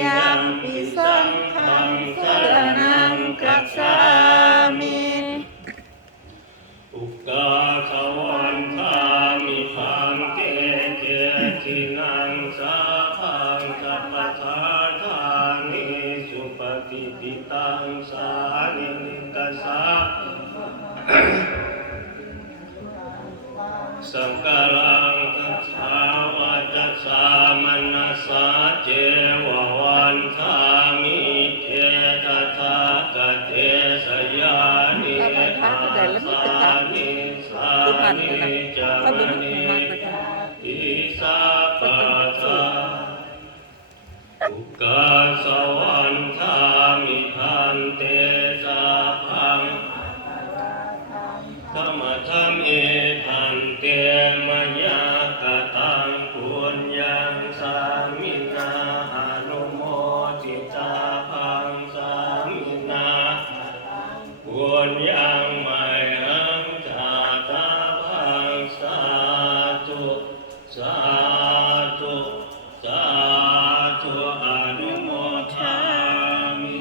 ยามปิสังฆังสรณังคัจฉามิอุกกาสวันทามิพันเตเกจินังสาพังสัพพทาธานิสุปฏิปิตังสานินิกัสสะสังฆารังคัจฉาวาจัสสามนัสสะเจววันทามิเทตถากเตสยานิอาสานิสานิจามณิทิสาปัสสะอุกกาสวันทามิพันเตสาพังธรรมธรรมเอพันเตมยากตังปุญญังสามินาอนุโมทิตาพังสามินาปุญญังไมหังจาตาพังสาธุสาธุสาธุอนุโมทามิ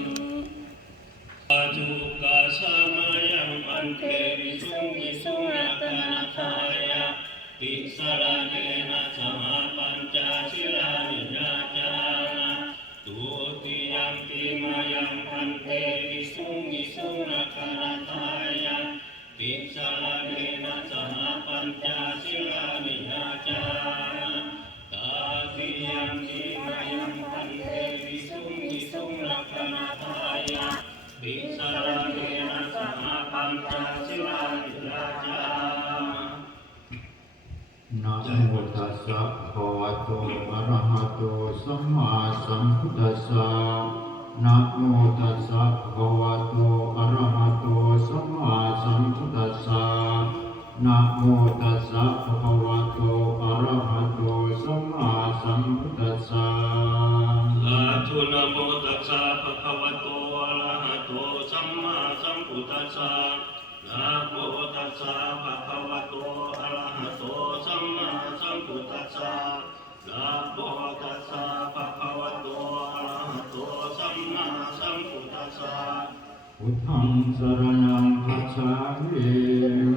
จุกาสมายังปันเตวิสุงวิสุงรัตนาทายะติสระเนนะสมาปัญจศีลานิยาจานะตุติยัมปิมายังปันเตวิสุงวิสุงรัตนาทายะติสระเนนะสมาปัญจศีลานิยาจานะตาติยัมปิมายังปันเตวิสุงวิสุงรัตนาทายะติสระเนนะสมาปัญจศีลานิยาจานะโมตัสสะภะคะวะโตอะระหะโตสัมมาสัมพุทธัสสะนะโมตัสสะภะคะวะโตอะระหะโตสัมมาสัมพุทธัสสะนะโมตัสสะภะคะวะโตอะระหะโตสัมมาสัมพุทธัสสะสาธุนะโมตัสสะภะคะวะโตอะระหะโตสัมมาสัมพุทธัสสะนะโมตัสสะภะคะวะโตอะระหะโตสัมมาสัมพุทธัสสะนะโมตัสสะภะคะวะโตอะระหะโตสัมมาสัมพุทธัสสะพุทธังสรณังคัจฉามิ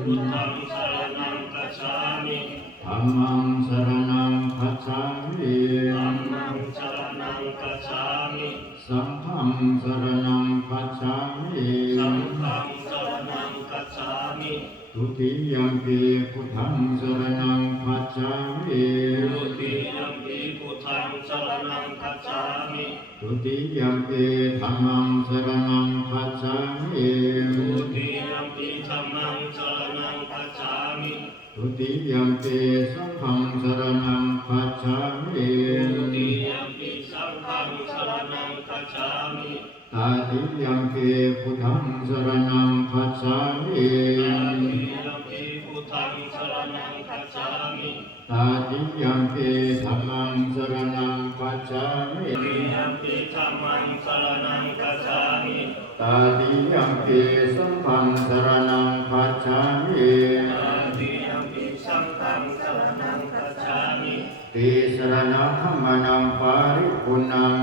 พุทธังสรณังคัจฉามิธัมมังสรณังคัจฉามิ ธัมมังสรณังคัจฉามิสังฆังสรณังคัจฉามิ สังฆังสรณังคัจฉามิทุติยัมปิพุทธังสรณังคัจฉามิทุติยัมปิพุทธังสรณังคัจฉามิทุติยัมปิธัมมังสรณังคัจฉามิทุติยัมปิธัมมังสรณังคัจฉามิทุติยัมปิสังฆังสรณังคัจฉามิทุติยัมปิสังฆังสรณังคัจฉามิตาติยัมปิพุทธังสรณังคัจฉามิตาติยัมปิพุทธังสรณังคัจฉามิตาติยัมปิธัมมังสรณังคัจฉามิตาติยัมปิธัมมังสรณังคัจฉามิตาติยัมปิสังฆังสรณังคัจฉามิตาติยัมปิสังฆังสรณังคัจฉามิติสรณะธัมมนังปาริปุณัง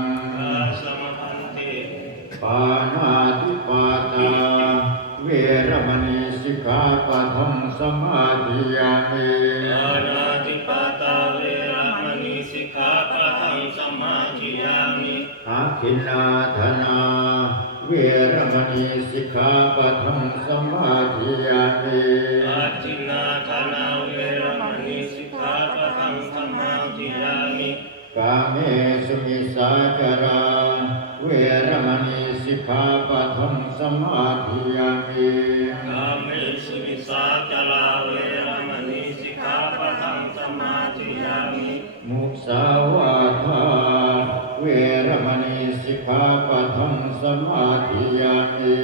สมพันเตปานาติปาตาเวรมณีสิกขาปะทังสมาธิยามิปานาติปาตาเวรมณีสิกขาปะทังสมาธิยามิอาทินนาธนาเวรมณีสิกขาปะทังสมาธิยามิอาทินนาธนาเวรมณีสิกขาปะทังสมาธิยามิกาเมสุมิสาจาราเวรมณีสิกขาปะทังสมาธิยามิกาเมสุมิสาจาราเวรมณีสิกขาปะทังสมาธิยามิมุสาวาทาเวรมณีสิกขาปะทังสมาธิยามิ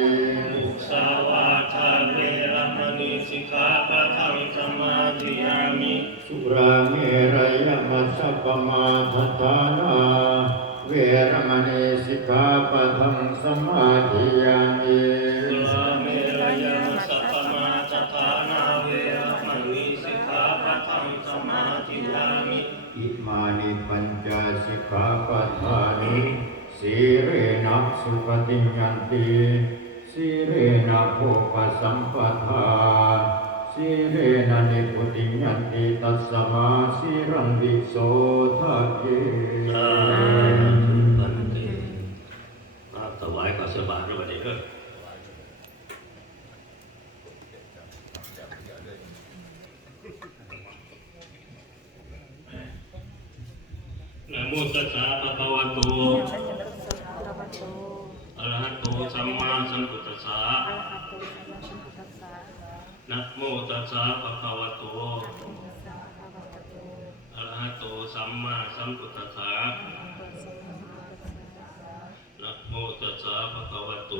มุสาวาทาเวรมณีสิกขาปะทังสมาธิยามิสุราเมรยมัสสะปมาทฐานาเวรมณีสิกขาปะทังสมาธิยามิสุราเมรยมัสสะปมาทฐานาเวรมณีสิกขาปะทังสมาธิยามิอิมานิปัญจสิกขาปะทานิ สุปฏิยันติสิเรนะโภคสัมปทาสิเรนะนิพุติยันติตัสสมาสิรังวิโสทะเย พันเตถวายข้าวสบายด้วยวันนี้ก็นะโมตัสสะภะคะวะโตอะระหะโตสัมมาสัมพุทธัสสะนะโมตัสสะภะคะวะโตอะระหะโตสัมมาสัมพุทธัสสะนะโมตัสสะภะคะวะโต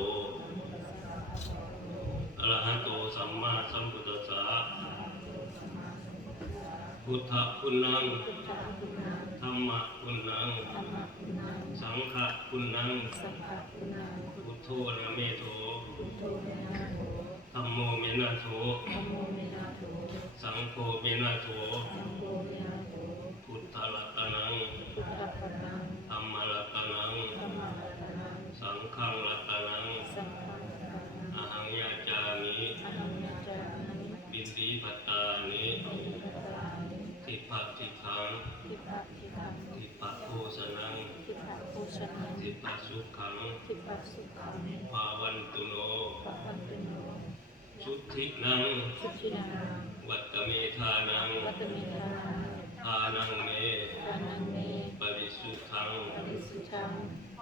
อะระหะโตสัมมาสัมพุทธัสสะพุทธะคุณนังธัมมะคุณนังสังฆะคุณนังพุทโธนะเมโธธัมโมเมนะโธสังโฆเมนะโธพุทธรัตนังธัมมรัตนังสังฆังรัตนังอหังยาจามิบินดีปัตตานิทิภะทิขังทิภะโภชนังทิภะสุขังภาวันตุโนสุทธินังวัตตเมธานังทานังเมปริสุทธัง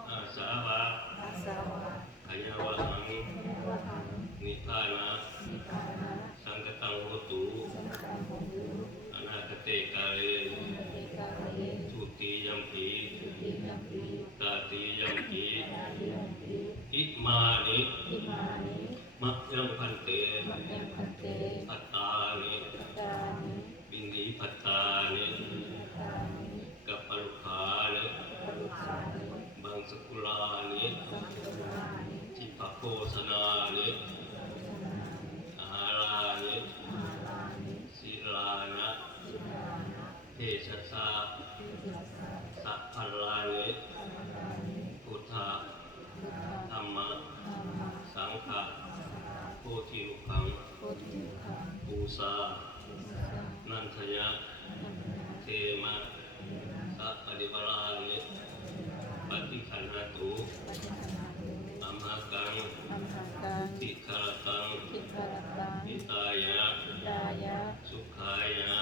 อาสาวะขยวะหังนิพพานะสังกตังโหตุอนาคเตกาเลทุติยัมปีตาติยัมปีอิมานิมัจยังพันเตปัตตานิบินีปัตตานิกัปปลุขานิบังสกุลานิทิปโภสนานิอาหารานิศิลานะเทชะสาสัพพลานิพุทธะธรรมะสังฆะโพธิลุขังปูซานันทยะเทมะสัพปริวารานิปฏิคันหตุอัมหากังทิคารตังนิตายะสุขายะ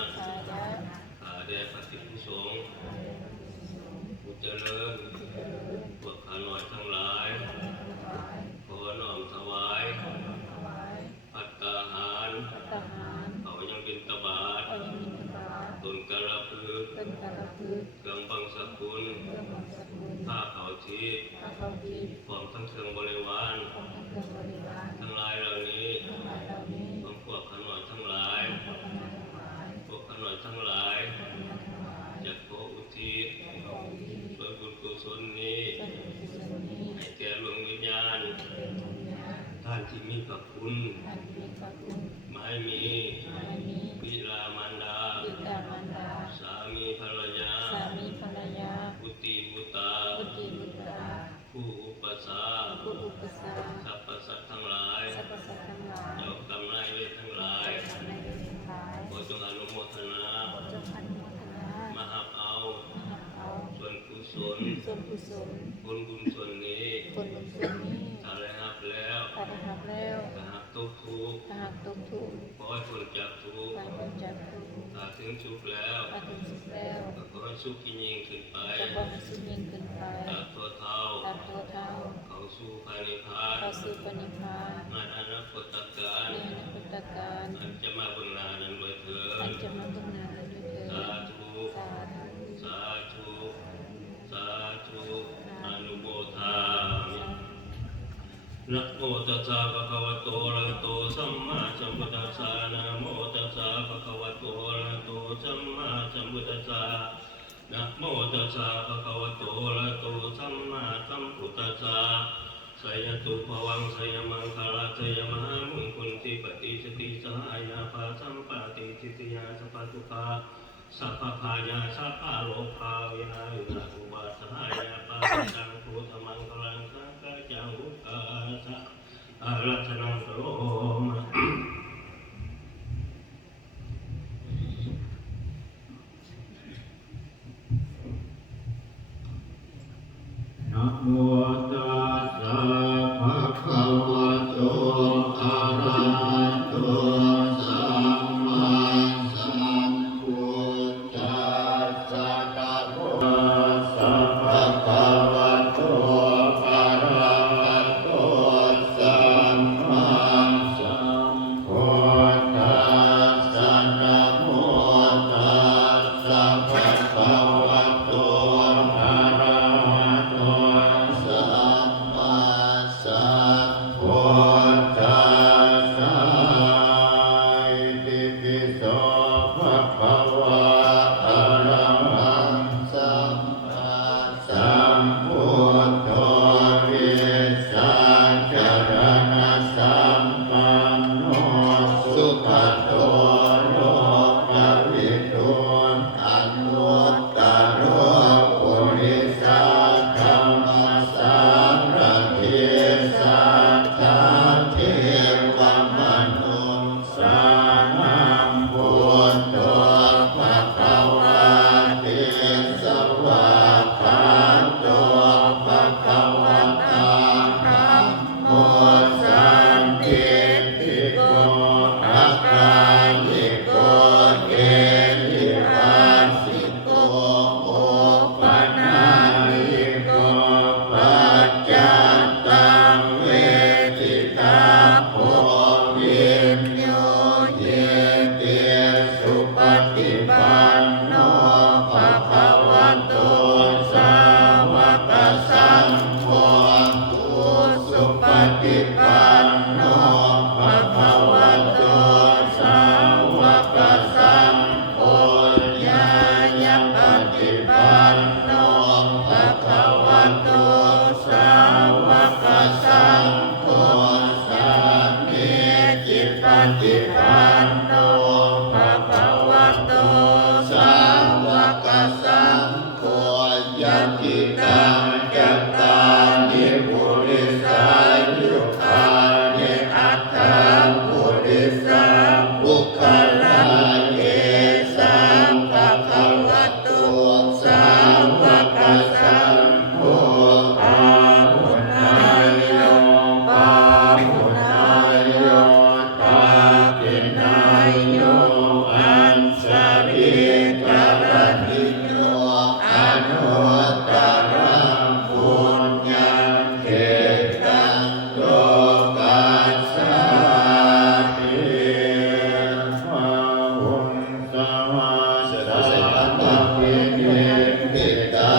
ข้าแด่พระภิกษุสงฆ์ผู้เจริญพวกข้าน้อยทั้งหลายขอน้อมถวายภัตตาหารเขายังเป็นตบาตต้นกระพือเครื่องบังสกุลผ้าเขาทิพย์พร้อมทั้งเครื่องบริวารทั้งหลายเหล่านี้ของพวกข้าน้อยทั้งหลายพวกข้าน้อยทั้งหลายจะขออุทิศส่วนบุญกุศลนี้ให้แก่ดวงวิญญาณท่านที่มีพระคุณไม่มีบิดามารดาสามีภรรยาบุตรีบุตราผู้อุปสาสรรพสัตว์ทั้งหลายเจ้ากรรมนายเวรทั้งหลายขอจงอนุโมทนามหาเอาส่วนกุศลผลบุญส่วนนี้ถ้าได้รับแล้วถ้าหากตกทุกข์ขอให้พ้นจากทุกข์ถ้าถึงสุขแล้วก็ขอให้สุขยิ่งขึ้นไปตัดตัวเท้าเข้าสู่ภายในพานในอนาคตการอันจะมาเบื้องหน้านั้นโดยเถิดสาธุสาธุสาธุอนุโมทามินะโมตัสสะภะคะวะโตอะระหะโตสัมมาสัมพุทธัสสะนะโมตัสสะภะคะวะโตอะระหะโตสัมมาสัมพุทธัสสะนะโมตัสสะภะคะวะโตอะระหะโตสัมมาสัมพุทธัสสะไสยตุภวังไสยมังคลาไสยมหามงคลติปฏิสติสหายาภาสัมปติทิฏฐิยาสัพพทุกขาสัพพพายาสัพพโลภาวินายุนาอุบาสหายาปาจังพุทธมังคลังสังฆจ ตัสสะภะคะวะโตอะระหะโตสัมมาสัมพุทธัสสะนะโมตัสสะภะคะวะโตอะระหะโตสัมมาสัมพุทธัสสะนะโมตัสสะภะคะวะโตอะระหะโตสัมมาสัมพุทธัสสะอิติปิโสภะคะวะอะระหังสัมมาสัมพุทโธวิสัชรณะสัมปันโนสุขโตโลกวิทูอนุตตโรปุริสัทธัมมสารถิสัทธาเทวมนุสานังพุทโธภะคะวะติสวะคาโตภะคะวะตาธัมโมสันติติโกอาการิโกเอหิปัสสิโกโอปนาลิโกปัจจัตตังเวทิตาโพวิญโยเยเตสุปฏิปันโนภะคะวะโตสาวกสังโฆสุปฏิปันโนภะคะวะโตสาวกสังโฆญาญาปฏิปันโนภะคะวะโตสาวกสังโฆสัมมิจิตปฏิปันโนภะคะวะโตสาวกสังโฆยัตถิตังกัตตานิปุริสายุคานิอัตถาปุริสาบุคคลาเยสังภะคะวะโตสาวกสังโฆอาหุนายโยปาหุนายโยตากินายโยอันสริกรณิโยอนุตตรังปุญญังเขตังโลกัสสามิภาวุงสวัสสัพพะวินิพิตา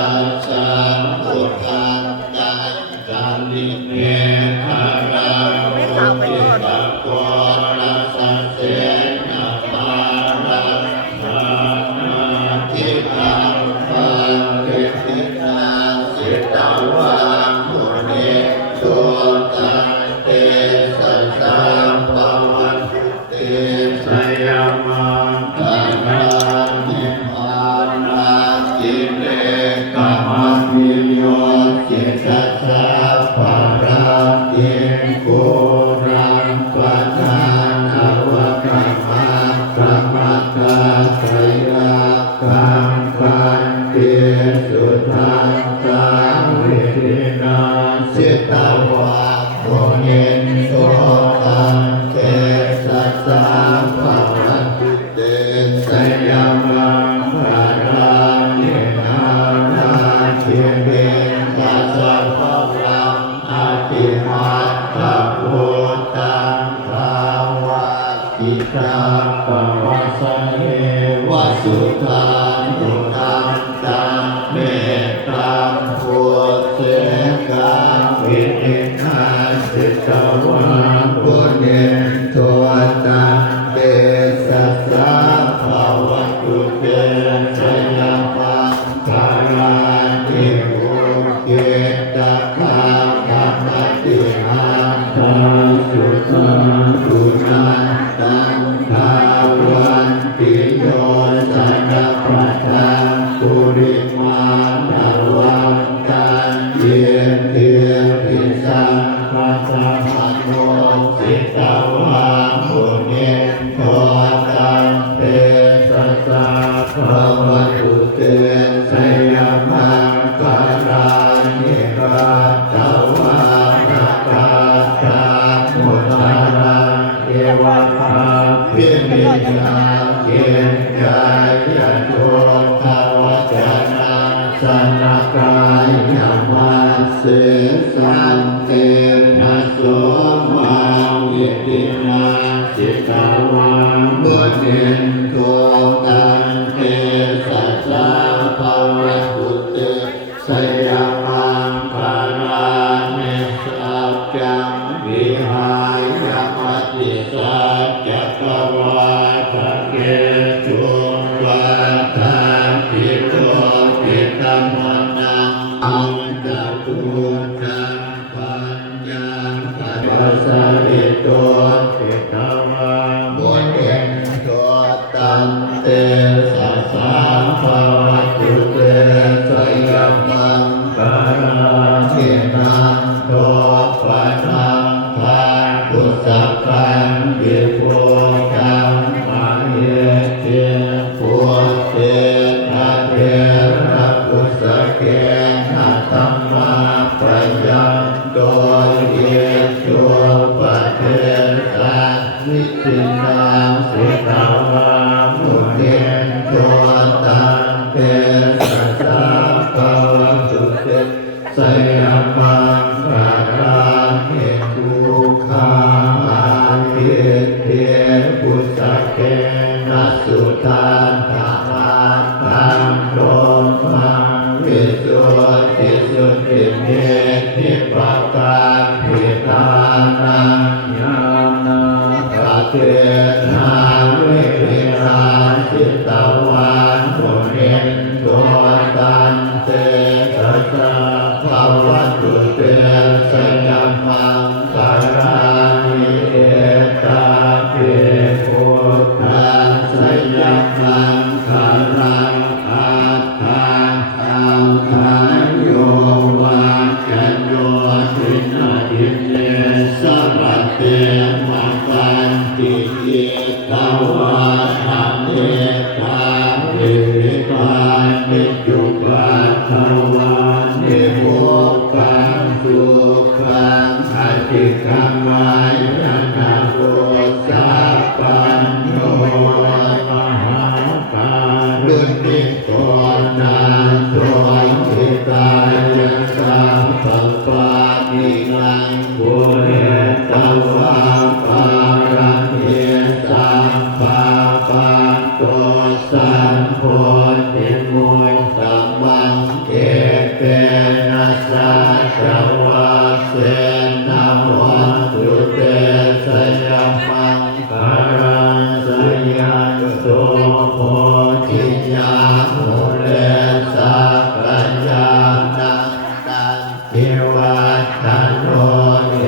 สัมพุทธังกัจจาริเมฆาราภิตะโกรัสสเสนะมารัสสานาทิตังปันติทินาสิตาวังมุนิโสตันเตสัสสะปวัตติสยามังกานานิมานาจิเลกามังวิโยจิตัสสะภาราติกุรังปะทานาวะกัมมาปะมัตตาสยาคังปันติสุทันตังวิรินาสิตาวะโมเนโสตังเตสัสสะภะวันตุเตสยามังภารานินานาทิเมตัสสะภะวังอติมาตะพุทธังภาวะกิตาปวัสสะเนวสุทังตุตังตังเมตตังพุทเสกังวินินาสิตวังปุเนโทตังเตสัสสะภะวันตุเตสยามังภารานิอุเกตตาธัมมติหันตาสุตังสุนันตังทาวันติโยสันปะทังปุริมานาวังตังเยเทพิสังปัสสะมโนสิตาวังมุนิโทตังเตสัสสะภะวันตุเตสยามังกาลานิราตา ดังปัญญาปัสสริโตสิกขาบุญเห็นตัวตันเตสัสสะภาวะตุเตสยามังการาทินังโตปะนังทาปุสัพพังวิปุตังมาเยเตปุเตนะเทระปุสเกนะธัมมาปะยันโตเยโยปะเทสังวิตินาสิกขาวามุเกนโตตังเตสัสสะภาวะตุเตสยามังการานิทุกขาทิเตปุสเกนะสุทันตมันตังโรมังวิสุทธิสุทธิเมธิปกาภิทานังญาณังกเตนะเวริราชิตวานโมเรนโตตันเตสัสสะภาวะตุเตสยามังการานิเอตาเปพุทธังสยามังการังอัตถังอัมขันโยวาจันโยทินาทิเนสัพพเตมังคันติเยตาวาธรรมเอตาวิริตานิจุปัฏฐวานิโมกังสุขังอธิคัมมายนาโภสัพพัญโยมหาการุณิโกนาโตหิตายะสัพพปานิลังปุเรตวาปารามิสัมปาปันโตสัมโพธิมุตตมังเอเตนะสัจวะเสนะวันตุเตสยามังการังสยันโตโพธิญาโมเลสัพพัญญานังตังเทวัตโนเท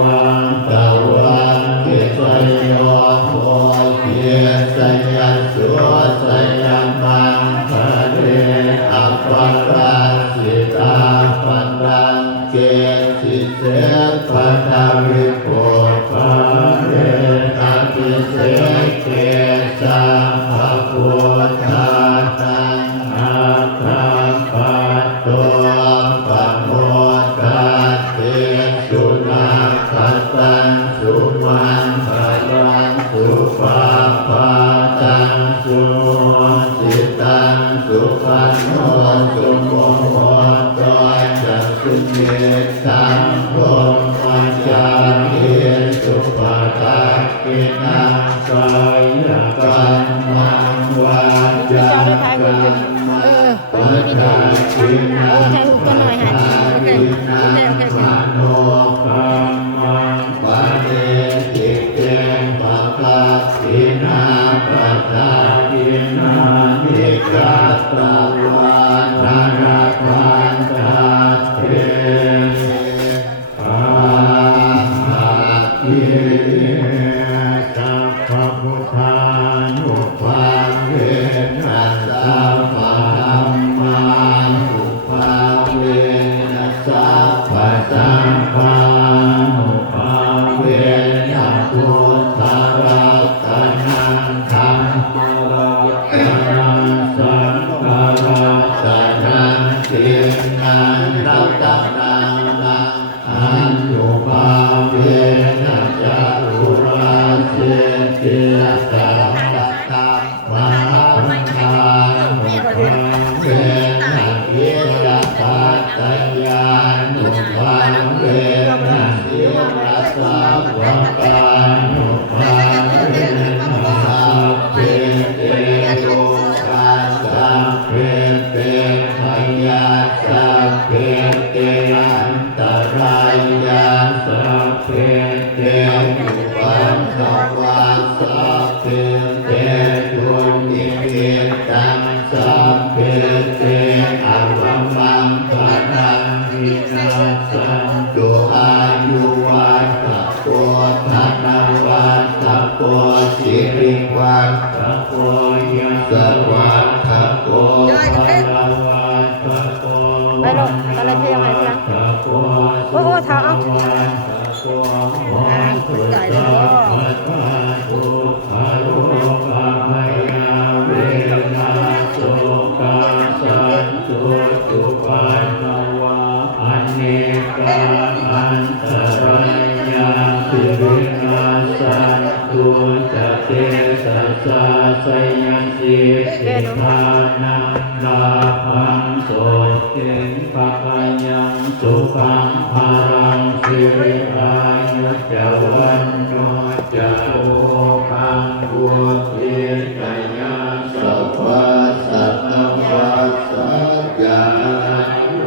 วังตวังกิสโยโพธิสยัสสุสยามังภะเรอัปปะราสิตาปันดังเกสิเสปะทาวิโภภะเรอภิเสกเกสัมภพุทธานังอาคัมปัตโตปะโมกัสเตสุนาคัสสังสุมันภลังสุปาปาตังสุสิตังสุขันโนสุโมโหตจักสุเมตังโพมัจจาเยสุปาทักขินังกายกันมังวาจากัมมังปัจจาคินัง ถ่ายรูปกันหน่อยค่ะโอเคโอเคโอเค โนกัมมังปะเนติเตปะกะทินาปะทาทินานิกัตตวานาราคันตาเทอาหาทิสัพพะพุทธานุภาเวนัสสะภะธัมมานุภาเวนัสสะภะสังฆานุภาเวนะพุทธารัตนังธัมมารัตนังสังฆารัตนังตินังรัตนังนังอันตุภาเวนะจัตุราเสติสัพพะธัมมาทานมุภาเวนะวิยาปัตตยานุภาเวนะสิรัสสะวะกานุภาเวนะสัพเพเตโลกัสสัพเพเตพยาสัพเพเตอันตรายาสัพเพเตอุปัฏฐวาสัพเพเตตุนิมิตตังสัพเพเตอวมังคลังวินาศ เท้าเอาใส่เลยพ่อ สยันติสิทานังลาภังโสติปะกายังสุขังภารังสิริอายุจวันโนจะโอคังบุติกายาสัพพะสัตตวัสสัจจายุ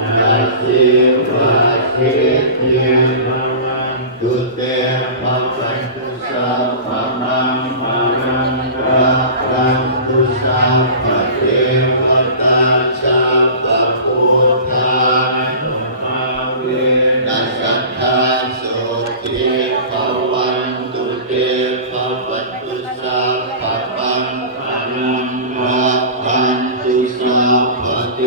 นาสิวะสิทธิภวันตุเตภวันตุสัพพะมังภารังราคันตุสัพพะเทวตาสัพพะพุทธานุภาเวนัสสัทธาโสติภวันตุเตภวันตุสัพพะมังภารังราคันตุสัพพะเท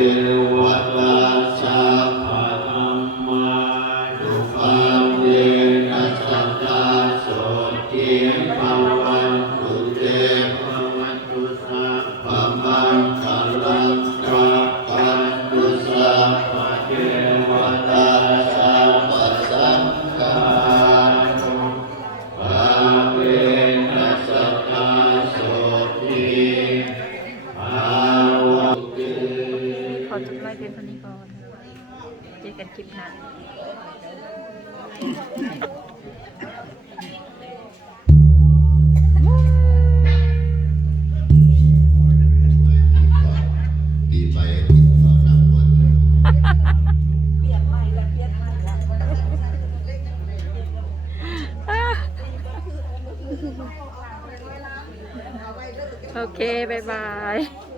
วตาสัพพะธัมมานุภาเวนัสสัทธาโสติภวันตุเตภวันตุสัพพะมังคารังราคันตุสัพพะเทวตาสัพพะสังฆานุภาเวนัสสัทธาโสติภวันตุ ขอจบไลฟ์เพียงเท่านี้ก่อนเจอกันคลิปหน้า ดีไปต่อนับวัน โอเค บ๊ายบาย